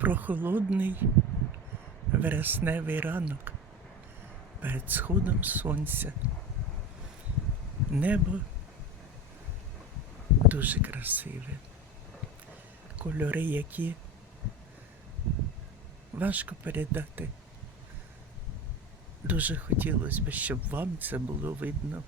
прохолодний вересневий ранок перед сходом сонця. Небо дуже красиве. Кольори, які важко передати. Дуже хотілося б, щоб вам це було видно.